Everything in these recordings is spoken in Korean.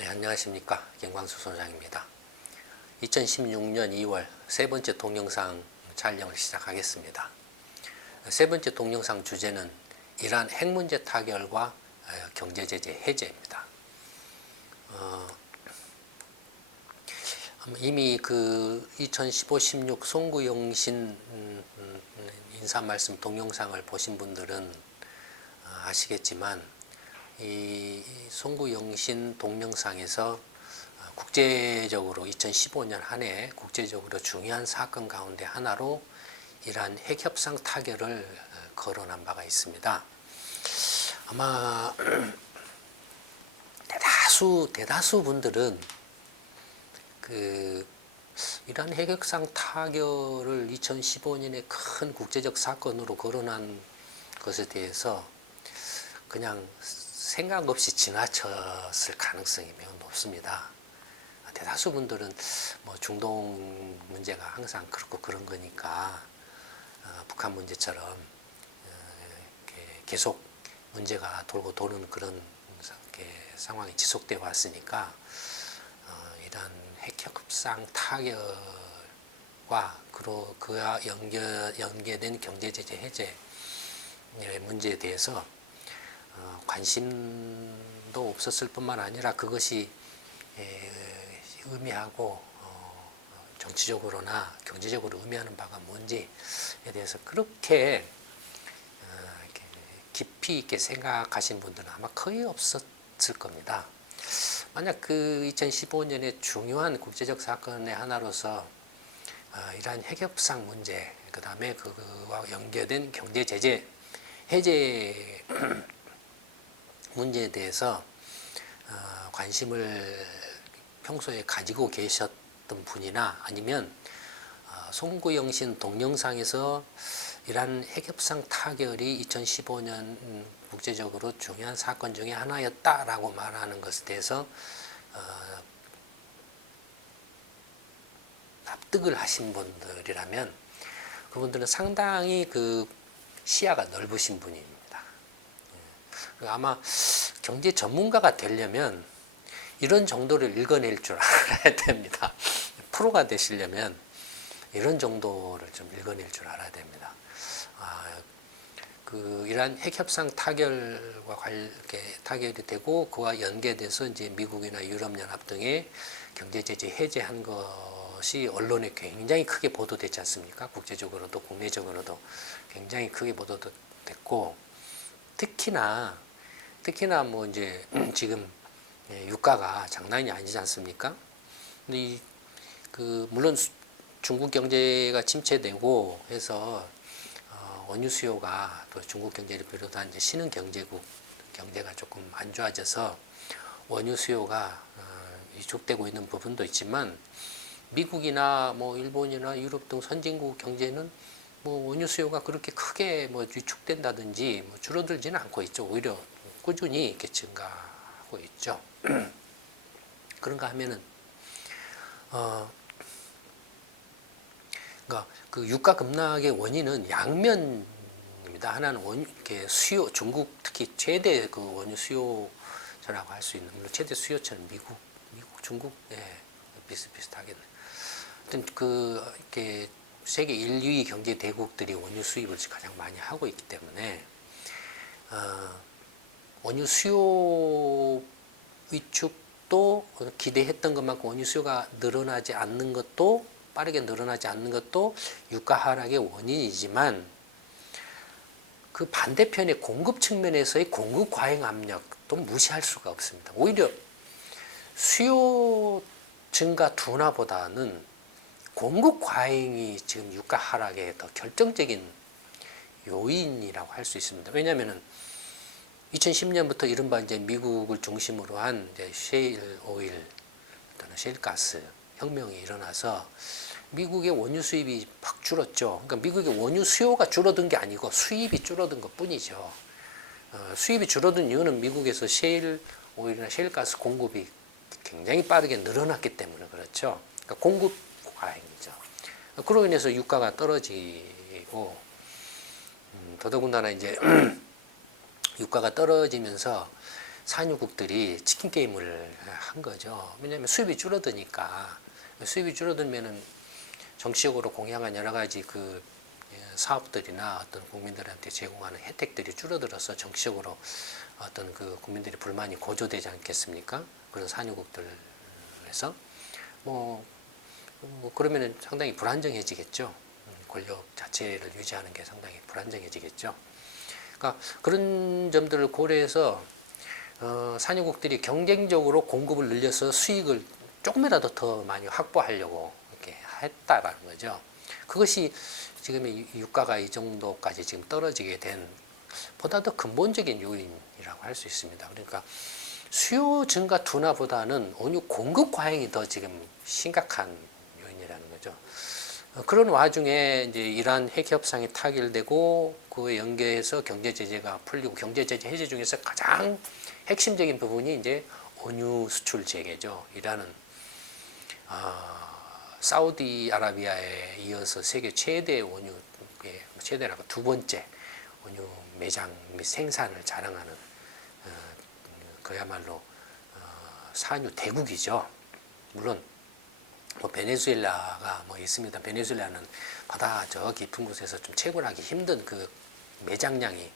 네, 안녕하십니까. 김광수 소장입니다. 2016년 2월 세 번째 동영상 촬영을 시작하겠습니다. 세 번째 동영상 주제는 이란 핵 문제 타결과 경제제재 해제입니다. 이미 그 2015-16 송구영신 인사 말씀 동영상을 보신 분들은 아시겠지만 이 송구영신 동영상에서 국제적으로 2015년 한 해 국제적으로 중요한 사건 가운데 하나로 이란 핵협상 타결을 거론한 바가 있습니다. 아마 대다수 분들은 그 이란 핵협상 타결을 2015년에 큰 국제적 사건으로 거론한 것에 대해서 그냥 생각 없이 지나쳤을 가능성이 매우 높습니다. 대다수 분들은 뭐 중동 문제가 항상 그렇고 그런 거니까 북한 문제처럼 계속 문제가 돌고 도는 그런 상황이 지속되어 왔으니까 이런 핵협상 타결과 그와 연계된 경제제재 해제 문제에 대해서 관심도 없었을 뿐만 아니라 그것이 의미하고 정치적으로나 경제적으로 의미하는 바가 뭔지에 대해서 그렇게 깊이 있게 생각하신 분들은 아마 거의 없었을 겁니다. 만약 그 2015년에 중요한 국제적 사건의 하나로서 이란 핵협상 문제, 그 다음에 그와 연계된 경제제재 해제 문제에 대해서 관심을 평소에 가지고 계셨던 분이나 아니면 송구영신 동영상에서 이란 핵협상 타결이 2015년 국제적으로 중요한 사건 중에 하나였다라고 말하는 것에 대해서 납득을 하신 분들이라면 그분들은 상당히 그 시야가 넓으신 분입니다. 아마 경제 전문가가 되려면 이런 정도를 읽어낼 줄 알아야 됩니다. 프로가 되시려면 이런 정도를 좀 읽어낼 줄 알아야 됩니다. 그 이란 핵협상 타결과 타결이 되고 그와 연계돼서 이제 미국이나 유럽연합 등의 경제제재 해제한 것이 언론에 굉장히 크게 보도됐지 않습니까? 국제적으로도 국내적으로도 굉장히 크게 보도됐고 특히나 뭐 이제 지금 유가가 장난이 아니지 않습니까? 근데 물론 중국 경제가 침체되고 해서 원유 수요가 또 중국 경제를 비롯한 이제 신흥 경제국 경제가 조금 안 좋아져서 원유 수요가 위축되고 있는 부분도 있지만 미국이나 뭐 일본이나 유럽 등 선진국 경제는 뭐 원유 수요가 그렇게 크게 뭐 위축된다든지 뭐 줄어들지는 않고 있죠. 오히려 꾸준히 이렇게 증가하고 있죠. 그런가 하면은 그러니까 그 유가 급락의 원인은 양면입니다. 하나는 이렇게 수요, 중국 특히 최대 그 원유 수요처라고 할 수 있는 물론 최대 수요처는 미국, 중국 비슷하겠네. 하여튼 이렇게 세계 1, 2위 경제 대국들이 원유 수입을 가장 많이 하고 있기 때문에 원유 수요 위축도 기대했던 것만큼 원유 수요가 늘어나지 않는 것도 빠르게 늘어나지 않는 것도 유가 하락의 원인이지만 그 반대편의 공급 측면에서의 공급 과잉 압력도 무시할 수가 없습니다. 오히려 수요 증가 둔화보다는 공급 과잉이 지금 유가 하락의 더 결정적인 요인이라고 할 수 있습니다. 왜냐하면은 2010년부터 이른바 이제 미국을 중심으로 한 이제 셰일 오일 또는 셰일 가스 혁명이 일어나서 미국의 원유 수입이 팍 줄었죠. 그러니까 미국의 원유 수요가 줄어든 게 아니고 수입이 줄어든 것 뿐이죠. 수입이 줄어든 이유는 미국에서 셰일 오일이나 셰일 가스 공급이 굉장히 빠르게 늘어났기 때문에 그렇죠. 그러니까 공급 과잉이죠. 그로 인해서 유가가 떨어지고 더더군다나 이제 유가가 떨어지면서 산유국들이 치킨 게임을 한 거죠. 왜냐하면 수입이 줄어드니까. 수입이 줄어들면은 정치적으로 공약한 여러 가지 그 사업들이나 어떤 국민들한테 제공하는 혜택들이 줄어들어서 정치적으로 어떤 그 국민들의 불만이 고조되지 않겠습니까? 그런 산유국들에서 뭐 그러면은 상당히 불안정해지겠죠. 권력 자체를 유지하는 게 상당히 불안정해지겠죠. 그러니까 그런 점들을 고려해서 산유국들이 경쟁적으로 공급을 늘려서 수익을 조금이라도 더 많이 확보하려고 이렇게 했다라는 거죠. 그것이 지금의 유가가 이 정도까지 지금 떨어지게 된 보다 더 근본적인 요인이라고 할 수 있습니다. 그러니까 수요 증가 둔화보다는 원유 공급 과잉이 더 지금 심각한 요인이라는 거죠. 그런 와중에 이제 이란 핵 협상이 타결되고 그에 연계해서 경제 제재가 풀리고 경제 제재 해제 중에서 가장 핵심적인 부분이 이제 원유 수출 재개죠. 이란은 사우디아라비아에 이어서 세계 최대 원유 최대라고 두 번째 원유 매장 및 생산을 자랑하는 그야말로 산유 대국이죠. 물론 뭐 베네수엘라가 뭐 있습니다. 베네수엘라는 바다 저 깊은 곳에서 좀 채굴하기 힘든 그 매장량이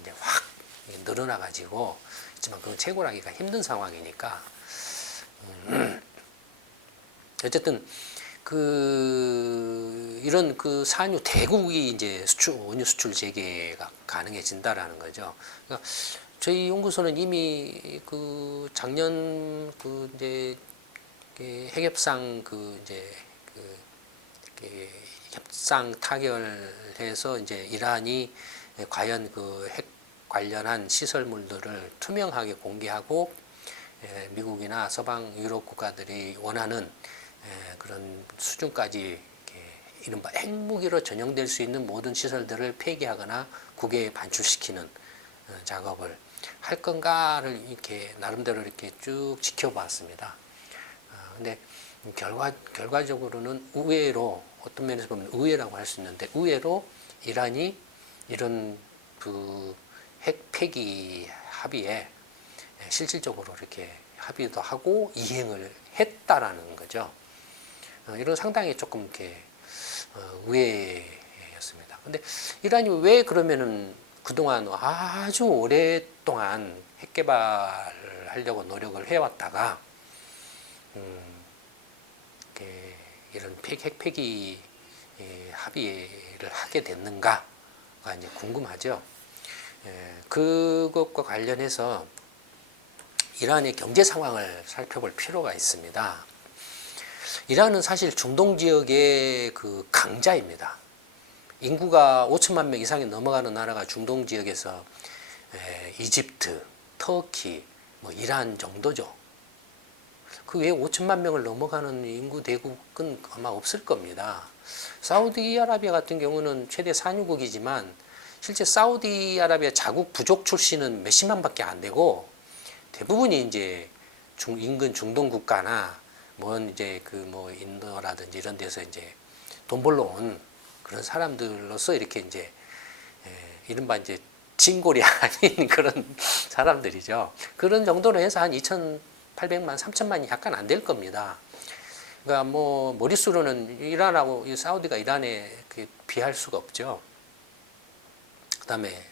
이제 확 늘어나 가지고 있지만 그 채굴하기가 힘든 상황이니까 어쨌든 그 이런 그 산유 대국이 이제 원유 수출 재개가 가능해진다라는 거죠. 그러니까 저희 연구소는 이미 그 작년 그 이제 핵협상 그 이제 그 협상 타결해서 이제 이란이 과연 그 핵 관련한 시설물들을 투명하게 공개하고 미국이나 서방 유럽 국가들이 원하는 그런 수준까지 이른바 핵무기로 전용될 수 있는 모든 시설들을 폐기하거나 국외에 반출시키는 작업을 할 건가를 이렇게 나름대로 이렇게 쭉 지켜봤습니다. 근데 결과적으로는 의외로 어떤 면에서 보면 의외라고 할 수 있는데 의외로 이란이 이런 그 핵 폐기 합의에 실질적으로 이렇게 합의도 하고 이행을 했다라는 거죠. 이런 상당히 조금 이렇게 의외였습니다. 근데 이란이 왜 그러면은 그동안 아주 오랫동안 핵 개발을 하려고 노력을 해왔다가 이런 핵 폐기 합의를 하게 됐는가가 이제 궁금하죠. 그것과 관련해서 이란의 경제 상황을 살펴볼 필요가 있습니다. 이란은 사실 중동 지역의 그 강자입니다. 인구가 5천만 명 이상이 넘어가는 나라가 중동 지역에서 이집트, 터키, 뭐 이란 정도죠. 그 외에 5천만 명을 넘어가는 인구 대국은 아마 없을 겁니다. 사우디아라비아 같은 경우는 최대 산유국이지만 실제 사우디아라비아 자국 부족 출신은 몇십만밖에 안 되고 대부분이 이제 인근 중동 국가나 이제 그 뭐 인도라든지 이런 데서 이제 돈 벌러 온 그런 사람들로서 이렇게 이제 이른바 이제 진골이 아닌 그런 사람들이죠. 그런 정도로 해서 한 2,800만, 3천만이 약간 안 될 겁니다. 그러니까 뭐 머릿수로는 이란하고 사우디가 이란에 비할 수가 없죠. 그다음에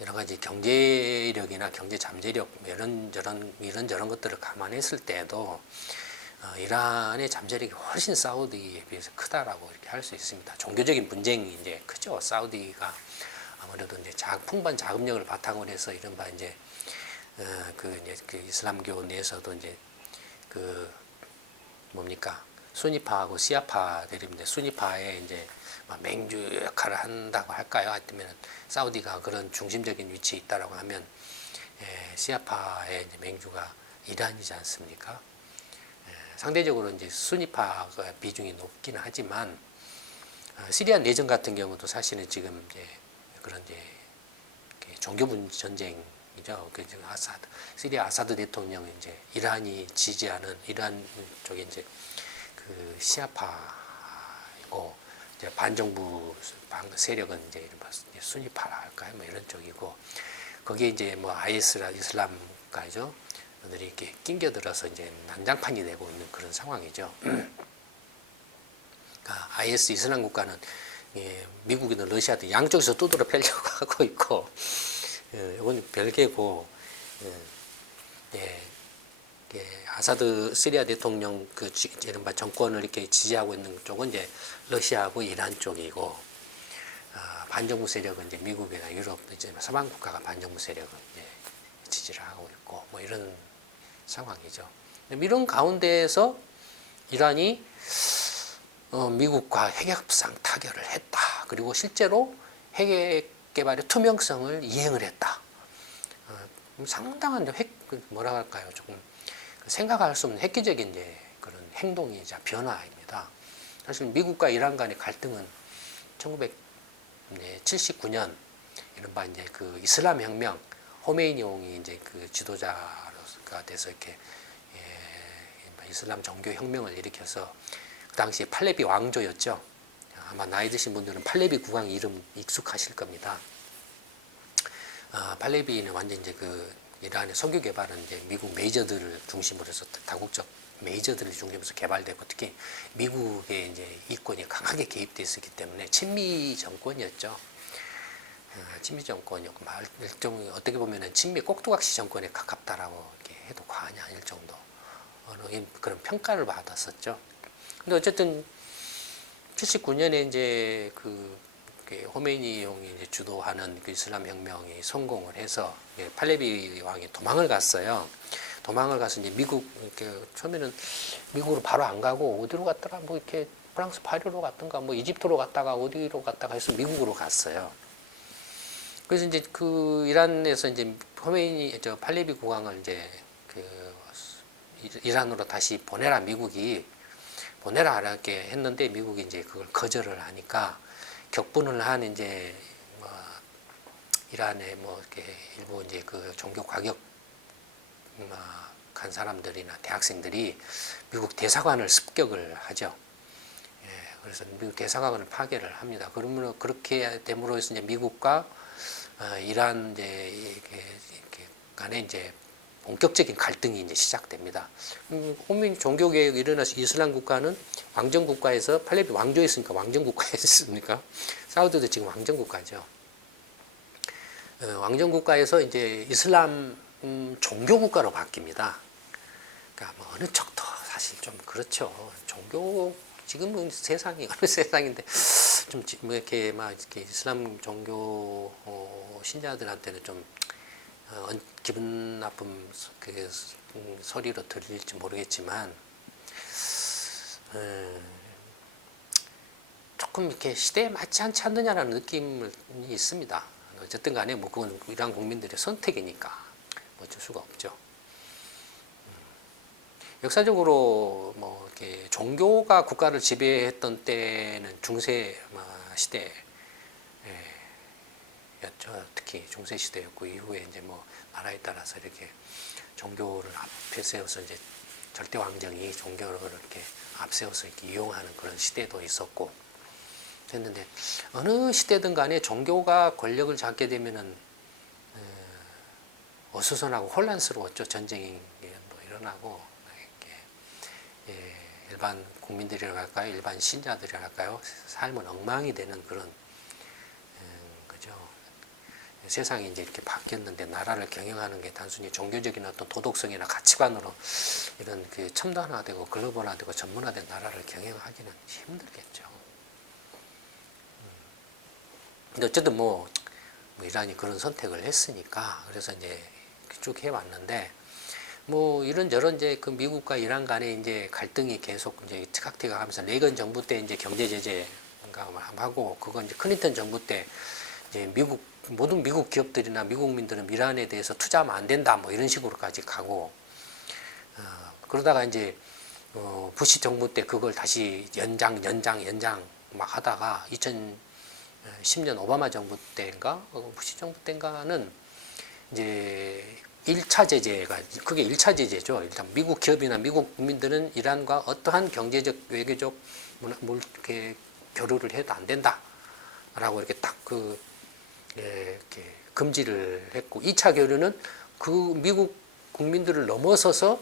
여러 가지 경제력이나 경제 잠재력 이런저런 것들을 감안했을 때도 이란의 잠재력이 훨씬 사우디에 비해서 크다라고 이렇게 할 수 있습니다. 종교적인 분쟁이 이제 크죠. 사우디가 아무래도 이제 풍부한 자금력을 바탕으로 해서 이른바 이제 그 이슬람교 내에서도 이제 그 뭡니까 수니파하고 시아파 대립인데 수니파에 이제 맹주 역할을 한다고 할까요? 아니면 사우디가 그런 중심적인 위치에 있다라고 하면 시아파의 이제 맹주가 이란이지 않습니까? 상대적으로 이제 수니파가 비중이 높기는 하지만 시리아 내전 같은 경우도 사실은 지금 이제 그런 이제 종교 전쟁이죠. 그 시리아 아사드 대통령이 이제 이란이 지지하는 이란 쪽에 이제 그 시아파이고 이제 반정부 세력은 이제 수니파라 할까요? 뭐 이런 쪽이고 거기에 이제 뭐 IS라 이슬람가죠. 들이 이렇게 낑겨들어서 이제 난장판이 되고 있는 그런 상황이죠. 그러니까 IS 이슬람 국가는 미국이든 러시아든 양쪽에서 두드러 패려고 하고 있고, 이건 별개고, 아사드 시리아 대통령 그 이른바 정권을 이렇게 지지하고 있는 쪽은 이제 러시아하고 이란 쪽이고, 반정부 세력은 이제 미국이나 유럽 이제 서방 국가가 반정부 세력을 이제 지지를 하고 있고, 뭐 이런 상황이죠. 이런 가운데에서 이란이 미국과 핵협상 타결을 했다. 그리고 실제로 핵 개발의 투명성을 이행을 했다. 상당한 뭐라 할까요? 조금 생각할 수 없는 획기적인 이제 그런 행동이자 변화입니다. 사실 미국과 이란 간의 갈등은 1979년 이른바 이제 그 이슬람 혁명 호메이니용이 이제 그 지도자가 돼서 이렇게 이슬람 종교 혁명을 일으켜서 그 당시 팔레비 왕조였죠. 아마 나이 드신 분들은 팔레비 국왕 이름 익숙하실 겁니다. 팔레비는 완전 이제 그 이란의 석유 개발은 이제 미국 메이저들을 중심으로 해서 다국적 메이저들을 중심으로 해서 개발되고 특히 미국의 이제 이권이 강하게 개입되어 있었기 때문에 친미 정권이었죠. 친미 정권이었고 일종 어떻게 보면은 친미 꼭두각시 정권에 가깝다라고 이렇게 해도 과언이 아닐 정도 그런 평가를 받았었죠. 근데 어쨌든 79년에 이제 그 호메이니용이 이제 주도하는 그 이슬람 혁명이 성공을 해서 팔레비 왕이 도망을 갔어요. 도망을 가서 이제 미국 이렇게 처음에는 미국으로 바로 안 가고 어디로 갔더라 뭐 이렇게 프랑스 파리로 갔던가 뭐 이집트로 갔다가 어디로 갔다가 해서 미국으로 갔어요. 그래서 이제 그 이란에서 이제 팔레비 국왕을 이제 그 이란으로 다시 보내라 미국이 보내라 이렇게 했는데 미국이 이제 그걸 거절을 하니까 격분을 한 이제 뭐 이란의 뭐 이렇게 일부 이제 그 종교 과격한 사람들이나 대학생들이 미국 대사관을 습격을 하죠. 그래서 미국 대사관을 파괴를 합니다. 그러므로 그렇게 됨으로 해서 이제 미국과 이란 이제 간에 이제 본격적인 갈등이 이제 시작됩니다. 호메이니 종교 개혁이 일어나서 이슬람 국가는 왕정 국가에서 팔레비 왕조에 있으니까 왕정 국가에 있습니까? 사우디도 지금 왕정 국가죠. 왕정 국가에서 이제 이슬람 종교 국가로 바뀝니다. 그러니까 뭐 어느 쪽도 사실 좀 그렇죠. 종교 지금은 세상이 어느 세상인데 좀 뭐 이렇게 막 이렇게 이슬람 종교 신자들한테는 좀 기분 나쁜 그 소리로 들릴지 모르겠지만 조금 이렇게 시대에 맞지 않지 않느냐라는 느낌이 있습니다. 어쨌든 간에 뭐 그건 이란 국민들의 선택이니까 뭐 어쩔 수가 없죠. 역사적으로 뭐 이렇게 종교가 국가를 지배했던 때는 중세 시대 특히 중세 시대였고 이후에 이제 뭐 나라에 따라서 이렇게 종교를 앞에 세워서 이제 절대 왕정이 종교를 이렇게 앞세워서 이렇게 이용하는 그런 시대도 있었고 했는데 어느 시대든 간에 종교가 권력을 잡게 되면은 어수선하고 혼란스러웠죠. 전쟁이 뭐 일어나고 이렇게 일반 국민들이라 할까요, 일반 신자들이라 할까요, 삶은 엉망이 되는 그런 세상이 이제 이렇게 바뀌었는데 나라를 경영하는 게 단순히 종교적인 어떤 도덕성이나 가치관으로 이런 그 첨단화되고 글로벌화되고 전문화된 나라를 경영하기는 힘들겠죠. 근데 어쨌든 뭐 이란이 그런 선택을 했으니까 그래서 이제 쭉 해왔는데 뭐 이런저런 이제 그 미국과 이란 간의 이제 갈등이 계속 이제 티각티각하면서 레이건 정부 때 이제 경제 제재가 하고 그건 이제 클린턴 정부 때 이제 모든 미국 기업들이나 미국민들은 이란에 대해서 투자하면 안 된다 뭐 이런 식으로까지 가고 그러다가 이제 부시 정부 때 그걸 다시 연장 막 하다가 2010년 오바마 정부 때인가 부시 정부 때인가는 이제 1차 제재가 그게 1차 제재죠. 일단 미국 기업이나 미국 국민들은 이란과 어떠한 경제적 외교적 이렇게 교류를 해도 안 된다라고 이렇게 딱 이렇게 금지를 했고 2차 교류는 그 미국 국민들을 넘어서서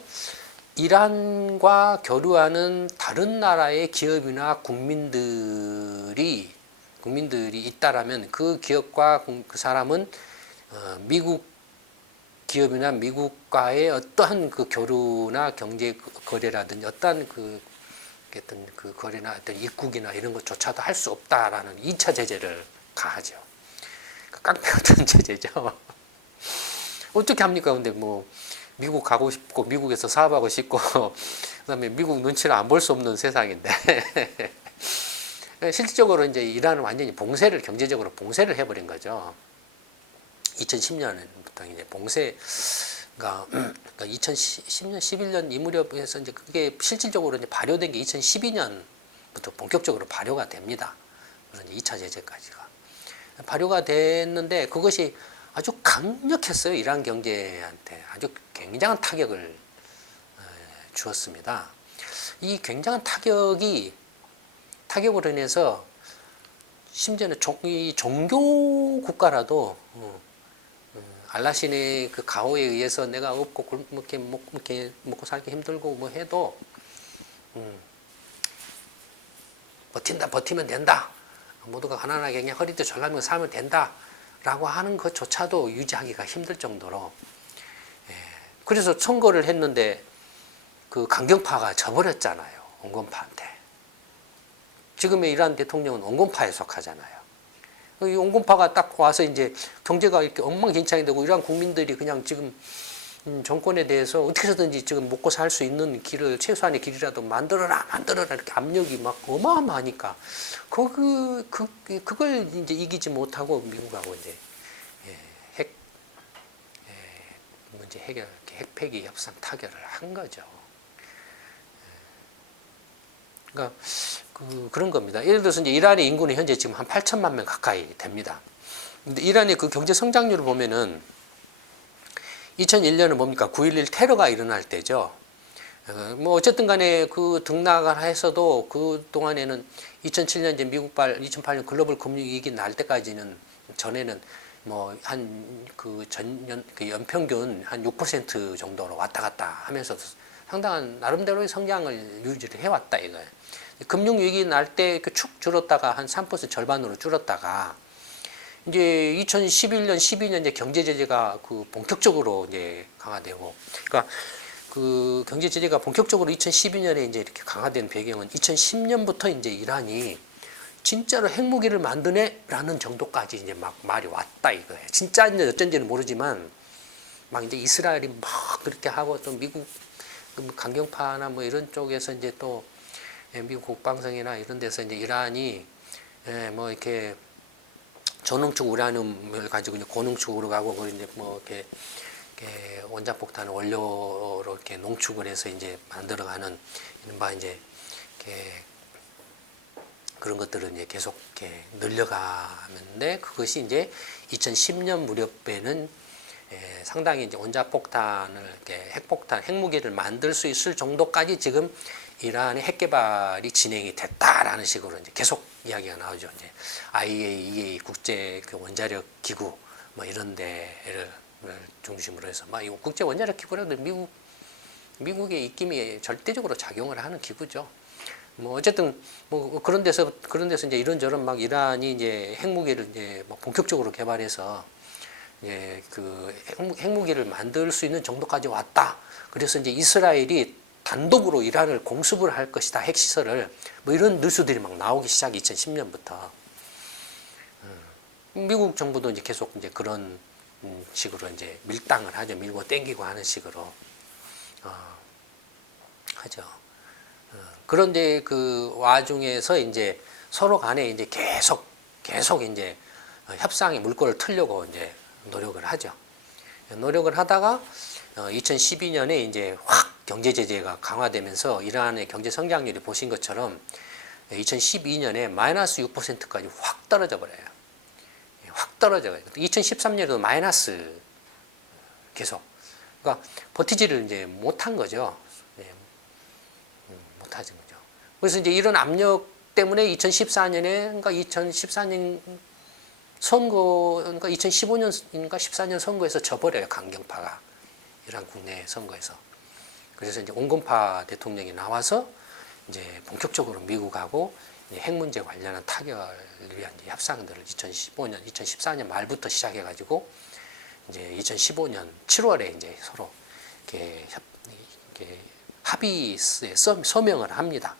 이란과 교류하는 다른 나라의 기업이나 국민들이 있다라면 그 기업과 그 사람은 미국 기업이나 미국과의 어떠한 그 교류나 경제 거래라든지 어떠한 그 거래나 어떤 입국이나 이런 것조차도 할 수 없다라는 2차 제재를 가하죠. 깡패 같은 제재죠. 어떻게 합니까? 근데 뭐 미국 가고 싶고 미국에서 사업하고 싶고 그다음에 미국 눈치를 안 볼 수 없는 세상인데 실질적으로 이제 이란은 완전히 경제적으로 봉쇄를 해버린 거죠. 2010년부터 이제 봉쇄가 그러니까 2010년 11년 이 무렵에서 이제 그게 실질적으로 이제 발효된 게 2012년부터 본격적으로 발효가 됩니다. 그래서 이제 2차 제재까지가 발효가 됐는데 그것이 아주 강력했어요. 이란 경제한테 아주 굉장한 타격을 주었습니다. 이 굉장한 타격으로 인해서 심지어는 이 종교 국가라도 알라신의 그 가호에 의해서 내가 없고 이렇게 먹고 살기 힘들고 뭐 해도 버티면 된다. 모두가 가난하게 그냥 허리도 절라면 살면 된다. 라고 하는 것조차도 유지하기가 힘들 정도로 그래서 선거를 했는데 그 강경파가 져버렸잖아요. 온건파한테. 지금의 이란 대통령은 온건파에 속하잖아요. 이 온건파가 딱 와서 이제 경제가 이렇게 엉망진창이 되고 이란 국민들이 그냥 지금 정권에 대해서 어떻게 해서든지 지금 먹고 살 수 있는 길을 최소한의 길이라도 만들어라 이렇게 압력이 막 어마어마하니까 그걸 이제 이기지 못하고 미국하고 이제 문제 해결 핵폐기 협상 타결을 한 거죠. 그러니까 그런 겁니다. 예를 들어서 이제 이란의 인구는 현재 지금 한 8천만 명 가까이 됩니다. 근데 이란의 그 경제 성장률을 보면은 2001년은 뭡니까? 9.11 테러가 일어날 때죠. 뭐 어쨌든 간에 그 등락을 했어도 그 동안에는 2007년 이제 미국발 2008년 글로벌 금융위기 날 때까지는 전에는 뭐 한 그 연평균 한 6% 정도로 왔다 갔다 하면서 상당한 나름대로의 성장을 유지를 해왔다 이거예요. 금융위기 날 때 축 줄었다가 한 3% 절반으로 줄었다가 이제 2011년, 12년 이제 경제 제재가 그 본격적으로 이제 강화되고, 그러니까 그 경제 제재가 본격적으로 2012년에 이제 이렇게 강화된 배경은 2010년부터 이제 이란이 진짜로 핵무기를 만드네라는 정도까지 이제 막 말이 왔다 이거예요. 진짜인지 어쩐지는 모르지만 막 이제 이스라엘이 막 그렇게 하고 또 미국 강경파나 뭐 이런 쪽에서 이제 또 미국 국방성이나 이런 데서 이제 이란이 뭐 이렇게 전응축 우라늄을 가지고 이제 고능축으로 가고 그 이제 뭐 이렇게 원자폭탄 원료로 이렇게 농축을 해서 이제 만들어가는 이른바 이제 이렇게 그런 것들을 이제 계속 이렇게 늘려가는데 그것이 이제 2010년 무렵에는 상당히 이제 원자폭탄을 이렇게 핵무기를 만들 수 있을 정도까지 지금 이란의 핵 개발이 진행이 됐다라는 식으로 이제 계속 이야기가 나오죠. 이제 IAEA 국제 그 원자력 기구 뭐 이런 데를 중심으로 해서 막 이거 국제 원자력 기구라도 미국의 입김이 절대적으로 작용을 하는 기구죠. 뭐 어쨌든 뭐 그런 데서 이제 이런저런 막 이란이 이제 핵무기를 이제 막 본격적으로 개발해서 이제 그 핵무기를 만들 수 있는 정도까지 왔다. 그래서 이제 이스라엘이 단독으로 이란을 공습을 할 것이다. 핵시설을 뭐 이런 뉴스들이 막 나오기 시작 2010년부터 미국 정부도 이제 계속 이제 그런 식으로 이제 밀당을 하죠. 밀고 땡기고 하는 식으로 하죠. 그런데 그 와중에서 이제 서로 간에 이제 계속 이제 협상의 물꼬를 틀려고 이제 노력을 하죠. 노력을 하다가 2012년에 이제 확 경제 제재가 강화되면서 이란의 경제 성장률이 보신 것처럼 2012년에 마이너스 6%까지 확 떨어져 버려요. 확 떨어져요. 2013년에도 마이너스 계속. 그러니까 버티지를 이제 못한 거죠. 못하진 거죠. 그래서 이제 이런 압력 때문에 2014년에 그러니까 2014년 선거, 그러니까 2015년인가 14년 선거에서 져버려요. 강경파가. 이란 국내 선거에서. 그래서 이제 온건파 대통령이 나와서 이제 본격적으로 미국하고 핵 문제 관련한 타결을 위한 협상들을 2015년, 2014년 말부터 시작해가지고 이제 2015년 7월에 이제 서로 이렇게 합의에 서명을 합니다.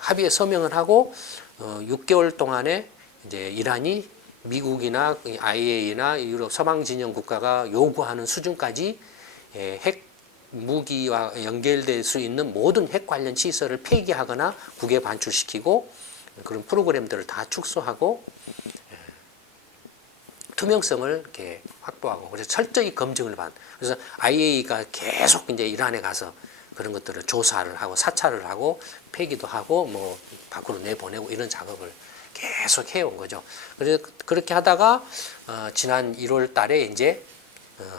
합의에 서명을 하고 6개월 동안에 이제 이란이 미국이나 IAEA나 유럽 서방 진영 국가가 요구하는 수준까지 핵 무기와 연결될 수 있는 모든 핵 관련 시설을 폐기하거나 국외 반출시키고 그런 프로그램들을 다 축소하고 투명성을 이렇게 확보하고 그래서 철저히 검증을 받는. 그래서 IAEA가 계속 이제 이란에 가서 그런 것들을 조사를 하고 사찰을 하고 폐기도 하고 뭐 밖으로 내보내고 이런 작업을 계속 해온 거죠. 그래서 그렇게 하다가 지난 1월 달에 이제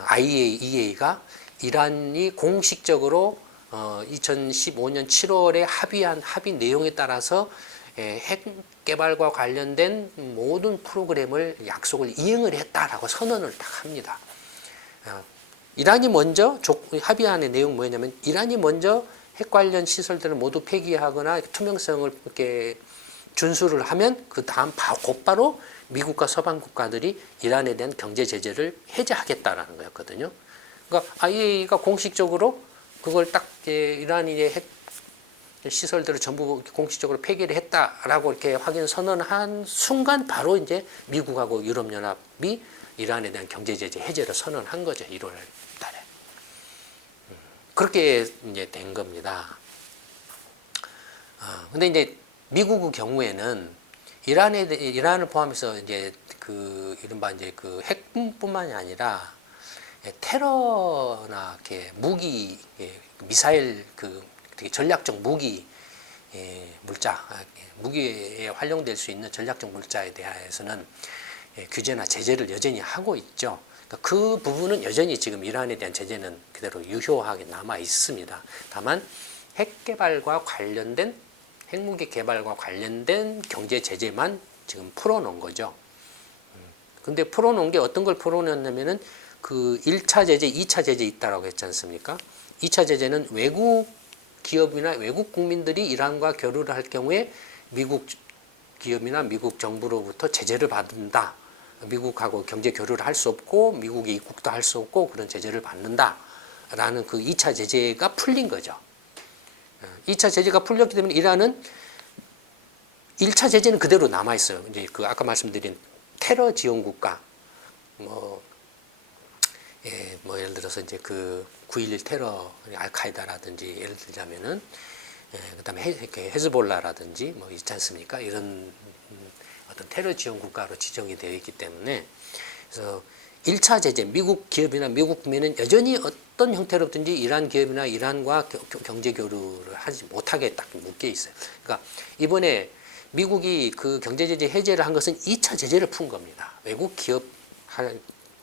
IAEA가 이란이 공식적으로 2015년 7월에 합의한 합의 내용에 따라서 핵 개발과 관련된 모든 프로그램을 약속을 이행을 했다라고 선언을 딱 합니다. 이란이 먼저 합의안의 내용 뭐냐면 이란이 먼저 핵 관련 시설들을 모두 폐기하거나 투명성을 이렇게 준수를 하면 그 다음 곧바로 미국과 서방 국가들이 이란에 대한 경제 제재를 해제하겠다라는 거였거든요. 그러니까 IAEA가 공식적으로 그걸 딱 이란의 핵 시설들을 전부 공식적으로 폐기를 했다라고 이렇게 확인 선언한 순간 바로 이제 미국하고 유럽연합이 이란에 대한 경제 제재 해제를 선언한 거죠. 1월 달에. 그렇게 이제 된 겁니다. 근데 이제 미국의 경우에는 이란을 포함해서 이제 그 이른바 이제 그 핵뿐만이 아니라 테러나 이렇게 무기, 미사일 그 되게 전략적 무기 물자, 무기에 활용될 수 있는 전략적 물자에 대해서는 규제나 제재를 여전히 하고 있죠. 그 부분은 여전히 지금 이란에 대한 제재는 그대로 유효하게 남아 있습니다. 다만 핵 개발과 관련된 핵무기 개발과 관련된 경제 제재만 지금 풀어놓은 거죠. 근데 풀어놓은 게 어떤 걸 풀어놓냐면은 그 1차 제재, 2차 제재 있다라고 했지 않습니까? 2차 제재는 외국 기업이나 외국 국민들이 이란과 교류를 할 경우에 미국 기업이나 미국 정부로부터 제재를 받는다. 미국하고 경제 교류를 할 수 없고 미국이 입국도 할 수 없고 그런 제재를 받는다라는 그 2차 제재가 풀린 거죠. 2차 제재가 풀렸기 때문에 이란은 1차 제재는 그대로 남아 있어요. 이제 그 아까 말씀드린 테러 지원 국가 뭐 예를 들어서 이제 그 9.11 테러 알카에다라든지 예를 들자면은 그다음에 헤즈볼라라든지 뭐 있지 않습니까? 이런 어떤 테러 지원 국가로 지정이 되어 있기 때문에 그래서 1차 제재 미국 기업이나 미국 국민은 여전히 어떤 형태로든지 이란 기업이나 이란과 경제 교류를 하지 못하게 딱 묶여 있어요. 그러니까 이번에 미국이 그 경제 제재 해제를 한 것은 2차 제재를 푼 겁니다. 외국 기업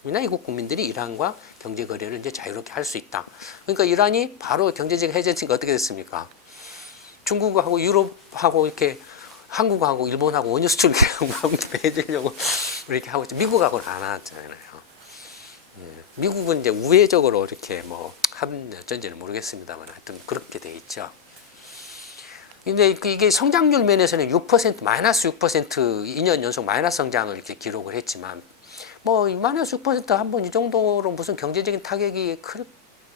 이나 외국 국민들이 이란과 경제 거래를 이제 자유롭게 할 수 있다. 그러니까 이란이 바로 경제 제재 해제했으니까 어떻게 됐습니까? 중국하고 유럽하고 이렇게 한국하고 일본하고 원유 수출 해주려고 이렇게 하고 있죠. 미국하고는 안 하잖아요. 미국은 이제 우회적으로 이렇게 뭐 하는 어쩐지는 모르겠습니다만 하여튼 그렇게 돼 있죠. 근데 이게 성장률 면에서는 6% 마이너스 6% 2년 연속 마이너스 성장을 이렇게 기록을 했지만 뭐 마이너스 6% 한번 이 정도로 무슨 경제적인 타격이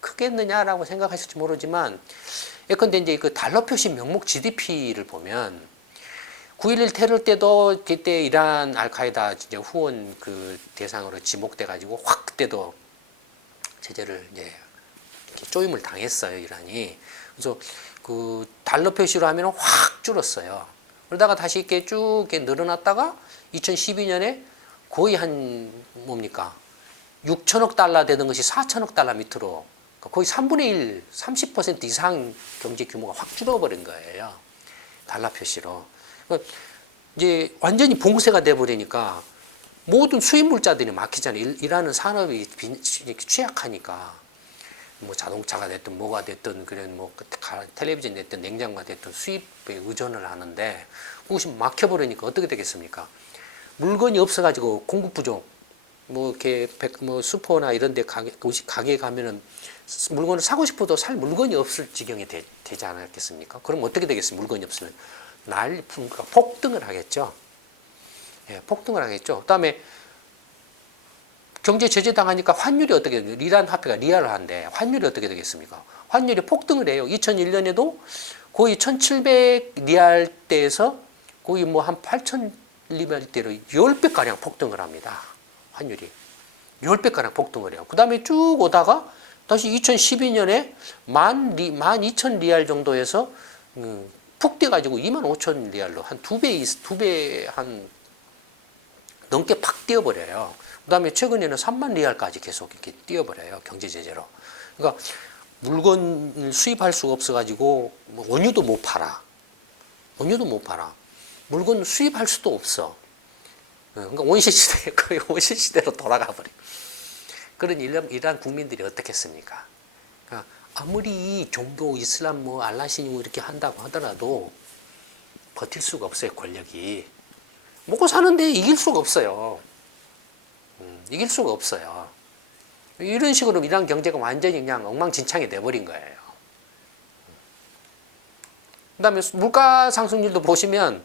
크겠느냐라고 생각하실지 모르지만 예컨대 이제 그 달러 표시 명목 GDP를 보면 9.11 테러 때도 그때 이란 알카에다 진짜 후원 그 대상으로 지목돼 가지고 확 그때도 제재를 이제 이렇게 쪼임을 당했어요 이란이. 그래서 그 달러 표시로 하면 확 줄었어요. 그러다가 다시 이렇게 쭉 이렇게 늘어났다가 2012년에 거의 한 뭡니까 6천억 달러 되던 것이 4천억 달러 밑으로 거의 3분의 1, 30% 이상 경제 규모가 확 줄어버린 거예요. 달러 표시로. 이제 완전히 봉쇄가 돼버리니까 모든 수입 물자들이 막히잖아요. 이라는 산업이 취약하니까 뭐 자동차가 됐든 뭐가 됐든 그런 뭐 텔레비전 됐든 냉장고가 됐든 수입에 의존을 하는데 그것이 막혀버리니까 어떻게 되겠습니까? 물건이 없어가지고 공급 부족. 뭐 이렇게 뭐 슈퍼나 이런데 가게 가면은 물건을 사고 싶어도 살 물건이 없을 지경이 되지 않았겠습니까? 그럼 어떻게 되겠습니까? 물건이 없으면 그러니까 폭등을 하겠죠. 예, 폭등을 하겠죠. 그다음에 경제 제재 당하니까 환율이 어떻게 돼요? 이란 화폐가 리알화인데 환율이 어떻게 되겠습니까? 환율이 폭등을 해요. 2001년에도 거의 1,700 리알대에서 거의 뭐 한 8,000 리알대로 10배 가량 폭등을 합니다. 환율이 10배 가량 폭등을 해요. 그다음에 쭉 오다가 다시 2012년에 12,000 리알 정도에서 푹 뛰어가지고 25,000 리알로 한 두 배 한 넘게 팍 뛰어버려요. 그 다음에 최근에는 3만 리알까지 계속 이렇게 뛰어버려요. 경제 제재로. 그러니까 물건을 수입할 수가 없어가지고 뭐 원유도 못 팔아. 원유도 못 팔아. 물건 수입할 수도 없어. 그러니까 원시시대, 거의 원시시대로 돌아가 버려. 그런 이란 국민들이 어떻겠습니까? 그러니까 아무리 종교, 이슬람, 뭐 알라신이고 이렇게 한다고 하더라도 버틸 수가 없어요. 권력이. 먹고 사는데 이길 수가 없어요. 이길 수가 없어요. 이런 식으로 이란 경제가 완전히 그냥 엉망진창이 돼버린 거예요. 그 다음에 물가 상승률도 보시면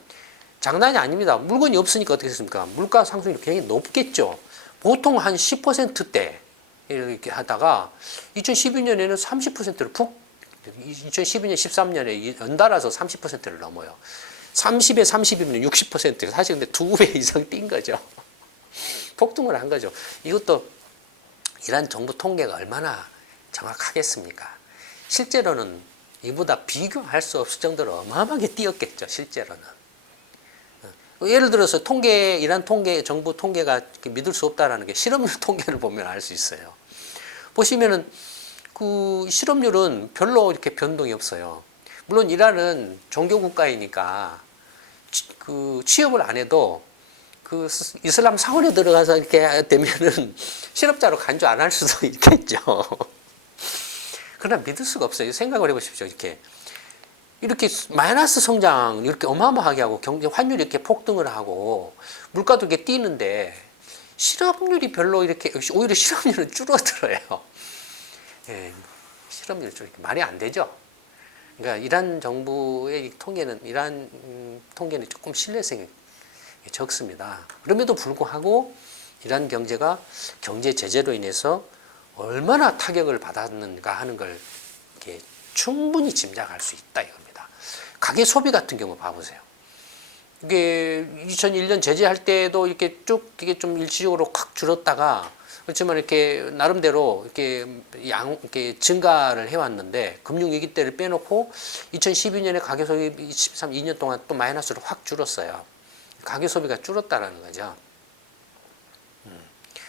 장난이 아닙니다. 물건이 없으니까 어떻게 됐습니까? 물가 상승률이 굉장히 높겠죠. 보통 한 10%대 이렇게 하다가 2012년에는 30%를 2012년, 13년에 연달아서 30%를 넘어요. 30에 30이면 60%. 사실 근데 2배 이상 뛴 거죠. 폭등을 한 거죠. 이것도 이란 정부 통계가 얼마나 정확하겠습니까? 실제로는 이보다 비교할 수 없을 정도로 어마어마하게 뛰었겠죠. 실제로는. 예를 들어서 이란 정부 통계가 믿을 수 없다라는 게 실업률 통계를 보면 알 수 있어요. 보시면은 그 실업률은 별로 이렇게 변동이 없어요. 물론 이란은 종교 국가이니까 그 취업을 안 해도 그 이슬람 사원에 들어가서 이렇게 되면은 실업자로 간주 안 할 수도 있겠죠. 그러나 믿을 수가 없어요. 생각을 해보십시오. 이렇게 마이너스 성장 이렇게 어마어마하게 하고 경제 환율이 이렇게 폭등을 하고 물가도 이렇게 뛰는데 실업률이 별로 이렇게 오히려 실업률은 줄어들어요. 예, 실업률이 말이 안 되죠. 그러니까 이란 정부의 이란 통계는 조금 신뢰성이 적습니다. 그럼에도 불구하고 이란 경제가 경제 제재로 인해서 얼마나 타격을 받았는가 하는 걸 이렇게 충분히 짐작할 수 있다 이겁니다. 가계 소비 같은 경우 봐보세요. 이게 2001년 제재할 때도 이렇게 이게 좀 일시적으로 확 줄었다가 그렇지만 이렇게 나름대로 이렇게 증가를 해왔는데 금융위기 때를 빼놓고 2012년에 가계 소비 2년 동안 또 마이너스로 확 줄었어요. 가계 소비가 줄었다라는 거죠.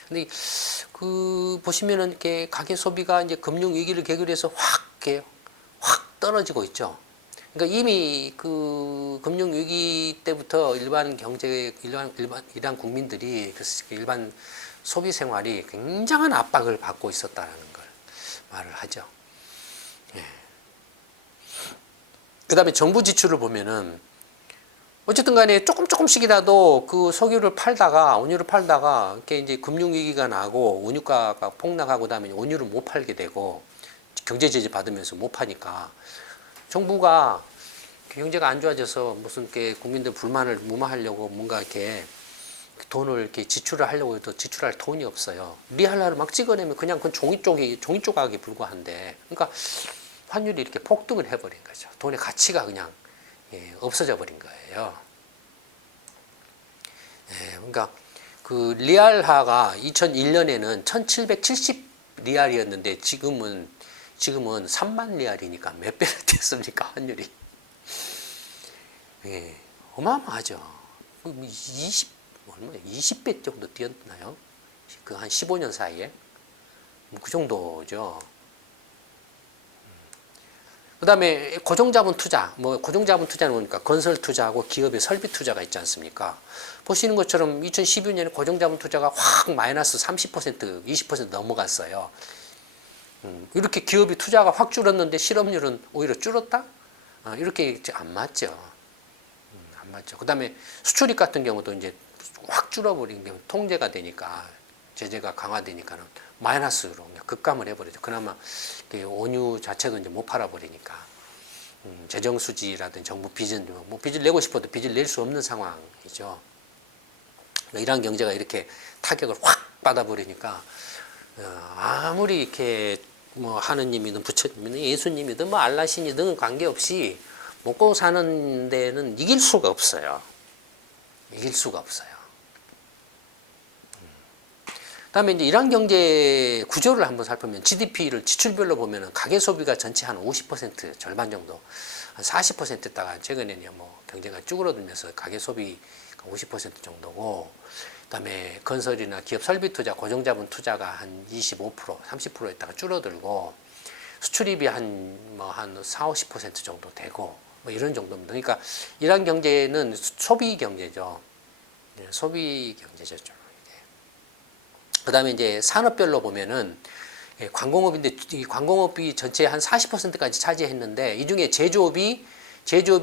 근데 보시면은 이렇게 가계 소비가 이제 금융 위기를 계기로 해서 확 떨어지고 있죠. 그러니까 이미 그 금융 위기 때부터 일반 국민들이 일반 소비 생활이 굉장한 압박을 받고 있었다는 걸 말을 하죠. 예. 그다음에 정부 지출을 보면은 어쨌든 간에 조금씩이라도 그 원유를 팔다가 이렇게 이제 금융위기가 나고 원유가가 폭락하고 그다음에 원유를 못 팔게 되고 경제 제재 받으면서 못 파니까 정부가 경제가 안 좋아져서 무슨 국민들 불만을 무마하려고 뭔가 이렇게 돈을 이렇게 지출을 하려고 해도 지출할 돈이 없어요. 리알화를 막 찍어내면 그냥 그 종이 조각에 불과한데 그러니까 환율이 이렇게 폭등을 해버린 거죠. 돈의 가치가 그냥 없어져 버린 거예요. 그러니까 그 리알화가 2001년에는 1,770 리알이었는데 지금은 3만 리알이니까 몇 배나 뛰었습니까? 환율이. 어마어마하죠. 20배 정도 뛰었나요? 그 한 15년 사이에? 그 정도죠. 그 다음에 고정자본 투자는 뭡니까? 건설 투자하고 기업의 설비 투자가 있지 않습니까? 보시는 것처럼 2012년에 고정자본 투자가 확 마이너스 30%, 20% 넘어갔어요. 이렇게 기업이 투자가 확 줄었는데 실업률은 오히려 줄었다? 이렇게 안 맞죠. 안 맞죠. 그 다음에 수출입 같은 경우도 이제 확 줄어버린 게 통제가 되니까 제재가 강화되니까는 마이너스로 그냥 급감을 해버리죠. 그나마 원유 자체도 이제 못 팔아버리니까 재정 수지라든지 정부 빚은 뭐 빚을 내고 싶어도 빚을 낼 수 없는 상황이죠. 이란 경제가 이렇게 타격을 확 받아버리니까 아무리 이렇게 뭐 하느님이든 부처님이든 예수님이든 뭐 알라신이든 관계없이 먹고 사는 데는 이길 수가 없어요. 이길 수가 없어요. 그다음에 이제 이란 경제 구조를 한번 살펴보면 GDP를 지출별로 보면은 가계 소비가 전체 한 50% 절반 정도, 한 40%다가 최근에는 뭐 경제가 쭈그러들면서 가계 소비 50% 정도고, 그다음에 건설이나 기업 설비 투자, 고정자본 투자가 한 25%, 30%에다가 줄어들고, 수출입이 한 4, 50% 정도 되고, 뭐 이런 정도입니다. 그러니까 이란 경제는 소비 경제죠. 소비 경제죠. 그다음에 이제 산업별로 보면은 관공업인데 이 관공업이 전체 한 40%까지 차지했는데 이 중에 제조업이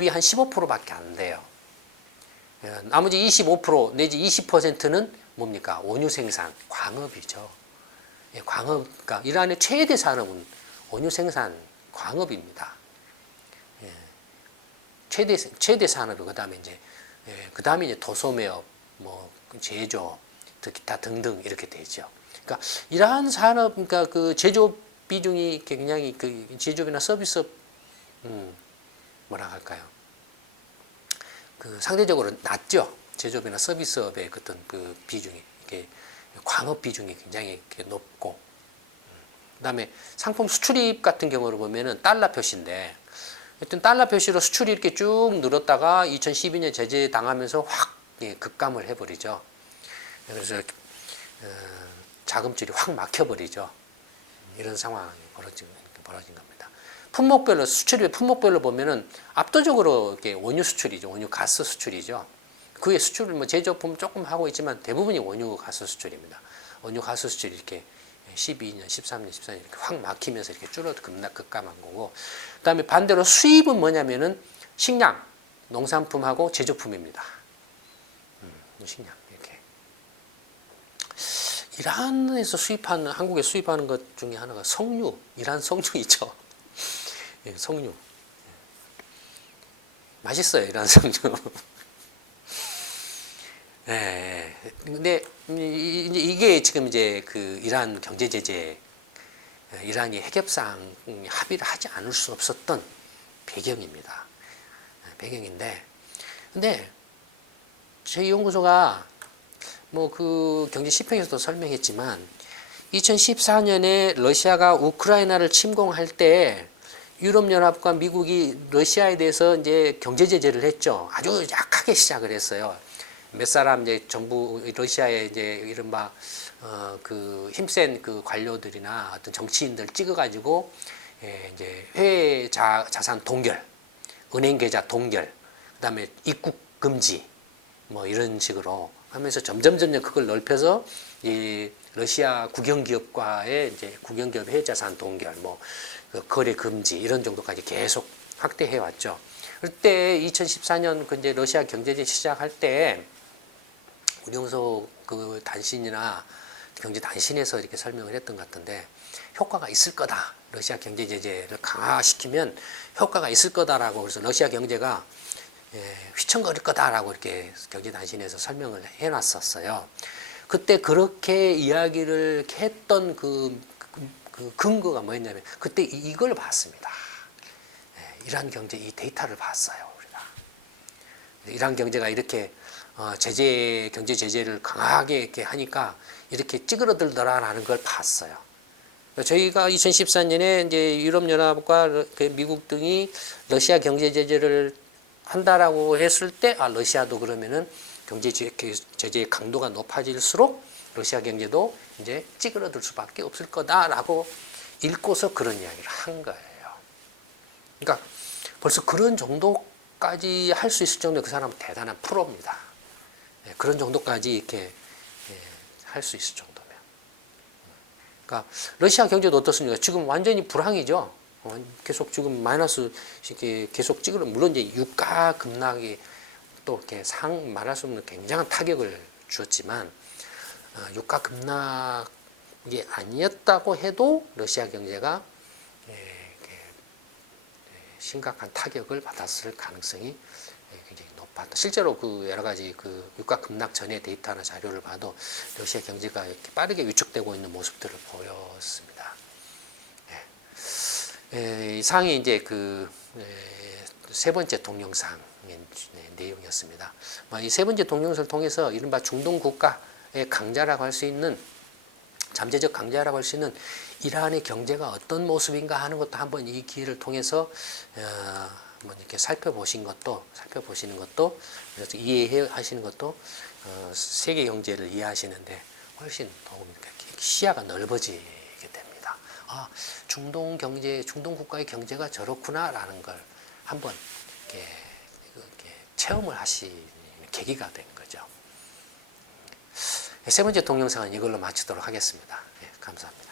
한 15%밖에 안 돼요. 나머지 25% 내지 20%는 뭡니까? 원유 생산, 광업이죠. 광업, 그러니까 이란의 최대 산업은 원유 생산, 광업입니다. 최대 산업이 그다음에 이제 도소매업, 뭐 제조, 기타 등등 이렇게 되죠. 그러니까 이러한 산업, 그러니까 그 제조업 비중이 굉장히 그 제조업이나 서비스업, 뭐라 할까요? 그 상대적으로 낮죠. 제조업이나 서비스업의 어떤 그 비중이 이게 광업 비중이 굉장히 높고, 그다음에 상품 수출입 같은 경우를 보면은 달러 표시인데, 하여튼 달러 표시로 수출이 이렇게 쭉 늘었다가 2012년 제재 당하면서 확 급감을 해버리죠. 그래서 자금줄이 확 막혀버리죠. 이런 상황이 벌어진 겁니다. 품목별로 수출입 품목별로 보면은 압도적으로 이렇게 원유 수출이죠. 원유 가스 수출이죠. 그의 수출을 뭐 제조품 조금 하고 있지만 대부분이 원유 가스 수출입니다. 원유 가스 수출이 이렇게 12년, 13년, 14년 이렇게 확 막히면서 이렇게 급감한 거고, 그다음에 반대로 수입은 뭐냐면은 식량, 농산품하고 제조품입니다. 식량. 이란에서 한국에 수입하는 것 중에 하나가 석류, 이란 석류이죠. 예, 석류. 맛있어요, 이란 석류. 예, 근데 이게 지금 이제 그 이란 경제 제재, 이란이 핵협상 합의를 하지 않을 수 없었던 배경입니다. 배경인데, 근데 저희 연구소가 뭐 그 경제 시평에서도 설명했지만 2014년에 러시아가 우크라이나를 침공할 때 유럽연합과 미국이 러시아에 대해서 이제 경제 제재를 했죠. 아주 약하게 시작을 했어요. 몇 사람 이제 정부 러시아의 이제 이른바 그 힘센 그 관료들이나 어떤 정치인들 찍어가지고 이제 해외 자산 동결, 은행 계좌 동결, 그다음에 입국 금지 뭐 이런 식으로 하면서 점점 그걸 넓혀서 이 러시아 국영기업과의 이제 국영기업 해외자산 동결, 뭐 거래 금지 이런 정도까지 계속 확대해 왔죠. 그때 2014년 그 이제 러시아 경제제재 시작할 때 우리 연구소 그 단신이나 경제 단신에서 이렇게 설명을 했던 것 같은데, 효과가 있을 거다. 러시아 경제 제재를 강화시키면 효과가 있을 거다라고, 그래서 러시아 경제가 휘청거릴 거다라고 이렇게 경제단신에서 설명을 해놨었어요. 그때 그렇게 이야기를 했던 그 근거가 뭐였냐면 그때 이걸 봤습니다. 이란 경제 이 데이터를 봤어요, 우리가. 이란 경제가 이렇게 경제 제재를 강하게 이렇게 하니까 이렇게 찌그러들더라라는 걸 봤어요. 저희가 2014년에 이제 유럽연합과 미국 등이 러시아 경제 제재를 한다라고 했을 때, 러시아도 그러면은 경제 제재의 강도가 높아질수록 러시아 경제도 이제 찌그러들 수밖에 없을 거다라고 읽고서 그런 이야기를 한 거예요. 그러니까 벌써 그런 정도까지 할 수 있을 정도의 그 사람은 대단한 프로입니다. 그런 정도까지 이렇게 할 수 있을 정도면. 그러니까 러시아 경제도 어떻습니까? 지금 완전히 불황이죠. 계속 지금 마이너스 이렇게 계속 물론 이제 유가 급락이 또 이렇게 말할 수 없는 굉장한 타격을 주었지만 유가 급락이 아니었다고 해도 러시아 경제가 심각한 타격을 받았을 가능성이 굉장히 높았다. 실제로 그 여러 가지 그 유가 급락 전의 데이터나 자료를 봐도 러시아 경제가 이렇게 빠르게 위축되고 있는 모습들을 보였습니다. 이상이 이제 그 세 번째 동영상의 내용이었습니다. 이 세 번째 동영상을 통해서 이른바 중동 국가의 강자라고 할 수 있는 잠재적 강자라고 할 수 있는 이란의 경제가 어떤 모습인가 하는 것도 한번 이 기회를 통해서 이렇게 살펴보시는 것도 그래서 이해하시는 것도 세계 경제를 이해하시는데 훨씬 도움이 시야가 넓어지게 됩니다. 중동 국가의 경제가 저렇구나라는 걸 한번 이렇게 체험을 하시는 계기가 된 거죠. 세 번째 동영상은 이걸로 마치도록 하겠습니다. 감사합니다.